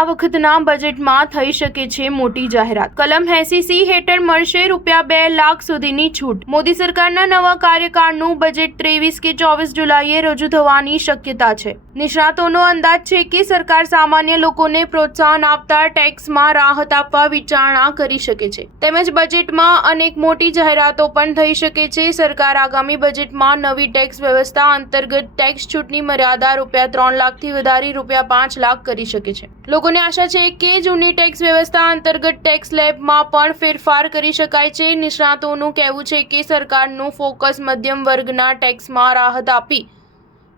આ વખતના બજેટમાં થઈ શકે છે મોટી જાહેરાત। કલમ 80C હેઠળ મળશે ₹2 લાખ સુધીની છૂટ। મોદી સરકારના નવા કાર્યકાળનું બજેટ 23 કે 24 જુલાઈએ રજૂ થવાની શક્યતા છે। નિષ્ણાતોનો અંદાજ છે કે સરકાર સામાન્ય લોકોને પ્રોત્સાહન આપતા ટેક્સમાં રાહત આપવા વિચારણા કરી શકે છે। તેમજ બજેટમાં અનેક મોટી જાહેરાતો પણ થઈ શકે છે। સરકાર આગામી બજેટમાં નવી ટેક્સ વ્યવસ્થા અંતર્ગત ટેક્સ છૂટની મર્યાદા ₹3 લાખથી વધારી ₹5 લાખ કરી શકે છે। લોકોને આશા છે કે જૂની ટેક્સ વ્યવસ્થા અંતર્ગત ટેક્સ સ્લેબમાં પણ ફેરફાર કરી શકાય છે। નિષ્ણાતોનું કહેવું છે કે સરકારનું ફોકસ મધ્યમ વર્ગના ટેક્સમાં રાહત આપી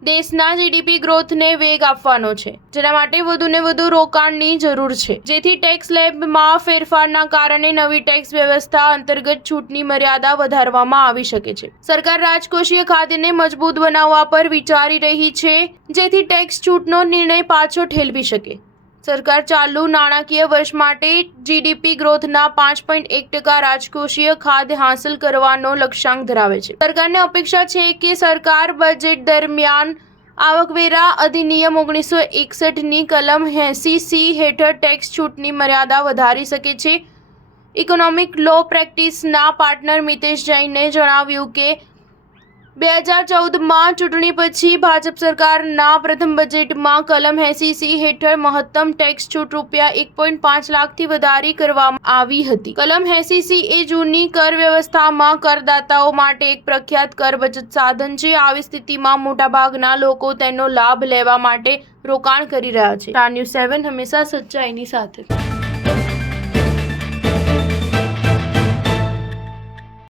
દેશના જીડીપી ગ્રોથને વેગ આપવાનો છે, જેના માટે વધુને વધુ રોકાણની જરૂર છે, જેથી ટેક્સ સ્લેબમાં ફેરફારના કારણે નવી ટેક્સ વ્યવસ્થા અંતર્ગત છૂટની મર્યાદા વધારવામાં આવી શકે છે। સરકાર રાજકોષીય ખાદ્યને મજબૂત બનાવવા પર વિચારી રહી છે, જેથી ટેક્સ છૂટનો નિર્ણય પાછો ઠેલવી શકે। સરકાર ચાલુ નાણાકીય વર્ષ માટે જીડીપી ગ્રોથના 5.1% રાજકોષીય ખાદ્ય હાંસલ કરવાનો લક્ષ્યાંક ધરાવે છે। સરકારને અપેક્ષા છે કે સરકાર બજેટ દરમિયાન આવકવેરા અધિનિયમ 1961ની કલમ 80C હેઠળ ટેક્સ છૂટની મર્યાદા વધારી શકે છે। ઇકોનોમિક લો પ્રેક્ટિસના પાર્ટનર મિતેશ જૈને જણાવ્યું કે 2014માં ચૂંટણી પછી ભાજપ સરકારના પ્રથમ બજેટમાં કલમ 80C હેઠળ મહત્તમ ટેક્સ છૂટ ₹1.5 લાખથી વધારી કરવામાં આવી હતી। કલમ 80C એ જૂની કર વ્યવસ્થામાં કરદાતાઓ માટે એક પ્રખ્યાત કર બચત સાધન છે। આવી સ્થિતિમાં મોટાભાગના લોકો તેનો લાભ લેવા માટે રોકાણ કરી રહ્યા છે। સ્ટાર ન્યૂઝ 7 હંમેશા સચ્ચાઈની સાથે।